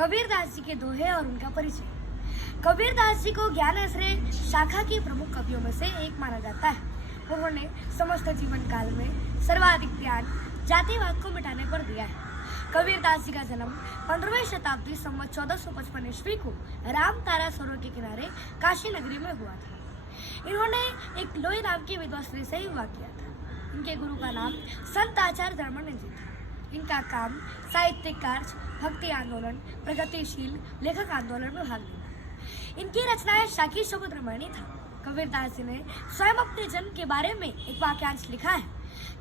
कबीरदास जी के दोहे और उनका परिचय। कबीरदास जी को ज्ञान आश्रय शाखा के प्रमुख कवियों में से एक माना जाता है। उन्होंने समस्त जीवन काल में सर्वाधिक ध्यान जातिवाद को मिटाने पर दिया है। कबीरदास जी का जन्म 15वीं शताब्दी संवत 1455 ईस्वी को राम तारा सरोवर के किनारे काशी नगरी में हुआ था। इन्होंने एक लोई नाम की विधवा स्त्री से विवाह किया था। इनके गुरु का नाम संत आचार्य धर्मानंद जी था। इनका काम साहित्यिक कार्य, भक्ति आंदोलन, प्रगतिशील लेखक आंदोलन में भाग लेना। इनकी रचनाएं शाकी शब्द रामायणी था। कबीरदास जी ने स्वयं अपने जन्म के बारे में एक वाक्यांश लिखा है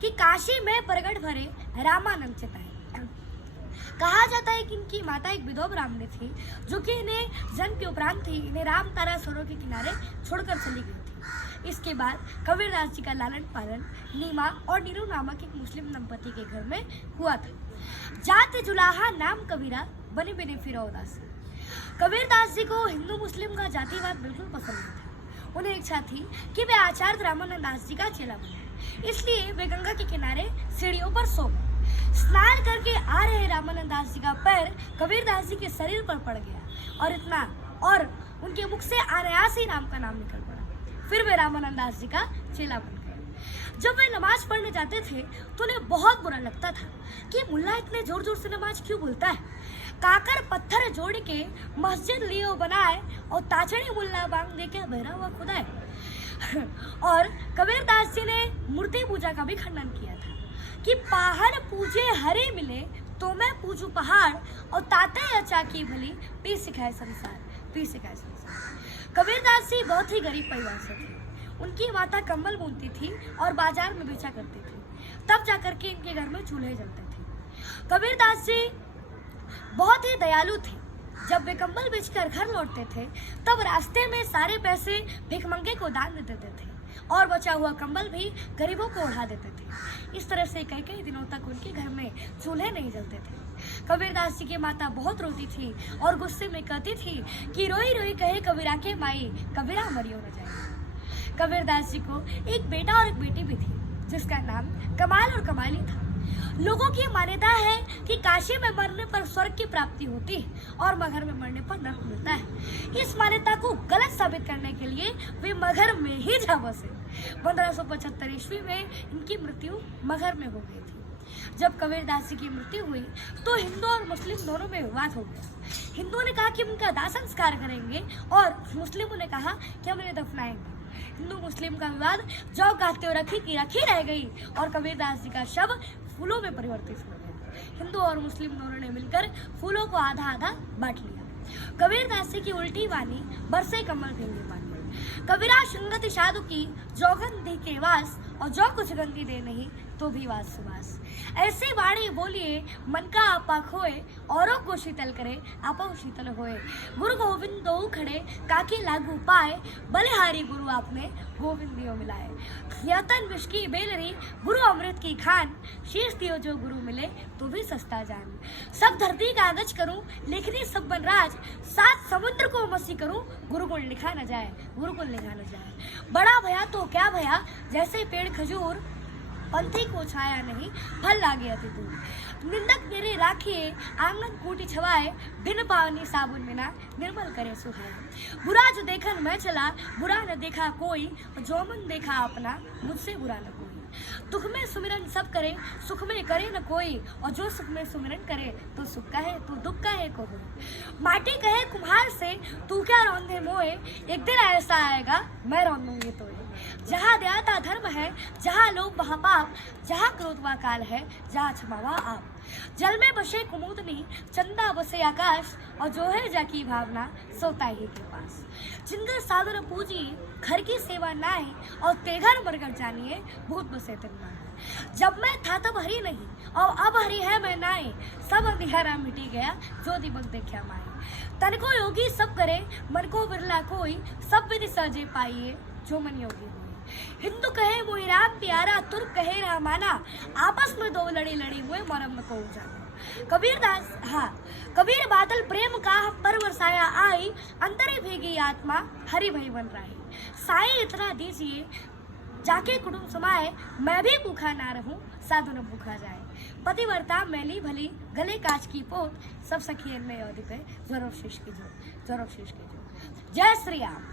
कि काशी में प्रगट भरे रामानंद चिताए। कहा जाता है कि इनकी माता एक विधवा ब्राह्मणी थी, जो कि इन्हें जन्म के उपरांत ही इन्हें राम तारा सरोवर के किनारे छोड़कर चली गई थी। इसके बाद कबीरदास जी का लालन पालन नीमा और नीरू नामक एक मुस्लिम दंपति के घर में हुआ था। जाति जुलाहा नाम कबीरा बने बिने फिरो उदासी। कबीरदास जी को हिंदू मुस्लिम का जातिवाद बिल्कुल पसंद नहीं था। उन्हें इच्छा थी कि वे आचार्य रामानंद दास जी का चेला बने, इसलिए वे गंगा के किनारे सीढ़ियों पर सो गए। स्नान करके आ रहे रामानंद दास जी का पैर कबीरदास जी के शरीर पर पड़ गया और उनके मुख से अनायास ही राम का नाम निकल पड़ा। फिर वे रामानंद दास जी का चेला बन गए। जब वे नमाज पढ़ने जाते थे तो उन्हें बहुत बुरा लगता था कि मुल्ला इतने जोर जोर से नमाज क्यों बोलता है। काकर पत्थर जोड़ के मस्जिद लियो बनाए और ताचड़ी मुल्ला बांग दे के बहरा हुआ खुदा है। और कबीरदास जी ने मूर्ति पूजा का भी खंडन किया था कि पहाड़ पूजे हरे मिले तो मैं पूजू पहाड़ और ताते अचा की भली पी सिखाए संसार। कबीरदास जी बहुत ही गरीब परिवार से थे। उनकी माता कंबल बुनती थी और बाजार में बेचा करती थी। तब जाकर के इनके घर में चूल्हे जलते थे। कबीरदास जी बहुत ही दयालु थे। जब वे कंबल बेचकर घर लौटते थे तब रास्ते में सारे पैसे भिखमंगे को दान दे देते थे और बचा हुआ कंबल भी गरीबों को उड़ा देते थे। इस तरह से कई कई दिनों तक उनके घर में चूल्हे नहीं जलते थे। कबीरदास जी की माता बहुत रोती थी और गुस्से में कहती थी कि रोई रोई कहे कबीरा के माई, कबीरा मरियो न जाए। कबीरदास जी को एक बेटा और एक बेटी भी थी, जिसका नाम कमाल और कमाली था। लोगों की मान्यता है कि काशी में मरने पर स्वर्ग की प्राप्ति होती है और मगहर में मरने पर नरक मिलता है। इस मान्यता को गलत साबित करने के लिए वे मगहर में ही जा बसे। 1575 ईस्वी में इनकी मृत्यु मगहर में हो गई थी। जब कबीरदास जी की मृत्यु हुई तो हिंदू और मुस्लिम दोनों में विवाद हो गया। हिंदुओं ने कहा कि उनका दाह संस्कार करेंगे और मुस्लिमों ने कहा कि हम इन्हें दफनाएंगे। हिंदू मुस्लिम का विवाद जौ गाते हुए रखी की रखी रह गई और कबीरदास जी का शव फूलों में परिवर्तित हो गया। हिंदू और मुस्लिम दोनों ने मिलकर फूलों को आधा आधा बांट लिया। कबीरदास जी की उल्टी वाणी बरसे कमल भेंगे पानी। कबीरा संगति साधु की जोगंधी के वास और जो कुछ गंदी दे नहीं तो भी वास सुवास। ऐसी वाणी बोलिए मन का आपा खोए औरों को शीतल करे आपा शीतल होए। गुरु गोविंद दो खड़े काकी लागू पाए बलिहारी गुरु आपने गोविंदियों मिलाए। यतन विष की बेलरी गुरु अमृत की खान शीश दियो जो गुरु मिले तो भी सस्ता जान। सब धरती कागज करूं लेखनी सब बन राज, सात समुद्र को मसी करूं गुरुकुल लिखा न जाए, गुरुकुल लिखा न जाए। बड़ा भया तो क्या भया जैसे पेड़ खजूर, पंथी को छाया नहीं फल लागे अति दूर। निंदक मेरे राखिए आंगन कूटी छवाए, बिन पावनी साबुन बिना निर्मल करे सुहाए। बुरा जो देखन मैं चला बुरा न देखा कोई, जो मन देखा अपना मुझसे बुरा न कोई। दुख में सुमिरन सब करे सुख में करे न कोई, और जो सुख में सुमिरन करे तो सुख का है तो दुख का है को होए। माटी कहे कुम्हार से तू क्या रौंदे मोए, एक दिन ऐसा आएगा मैं रौंदूंगी तोए। जहाँ दयाता धर्म है जहाँ लोभ वहाँ पाप, जहाँ क्रोध व काल है जहाँ क्षमा व आप। जल में बसे कुमुदनी चंदा बसे आकाश, और जो है जाकी भावना सोता ही के पास। जिनकर साधन पूजी घर की सेवा नाई, और तेघर मरगर जानिए भूत बसे तन्ना। जब मैं था तब हरी नहीं और अब हरी है मैं नाई, सब अंधियारा मिटी गया जो दिमक देखा माई। तन को योगी सब करे मन को बिरला कोई, सब विधि सहजे पाइए जो मन योगी हुई। हिंदू कहे मोहि राम प्यारा तुर्क कहे रामाना, आपस में दो लड़ी लड़ी हुए मरम न को जाना। कबीर बादल प्रेम का पर बरसाया आई, अंतरे भीगी आत्मा हरि भई बन रही। साई इतना दीजिए जाके कुटुंब समाए, मैं भी भूखा ना रहूं साधु न भूखा जाए। पतिव्रता मैली भली गले काच की पोत, सब सखियन में अवधि पे जोर शीश की जो। जय श्री राम।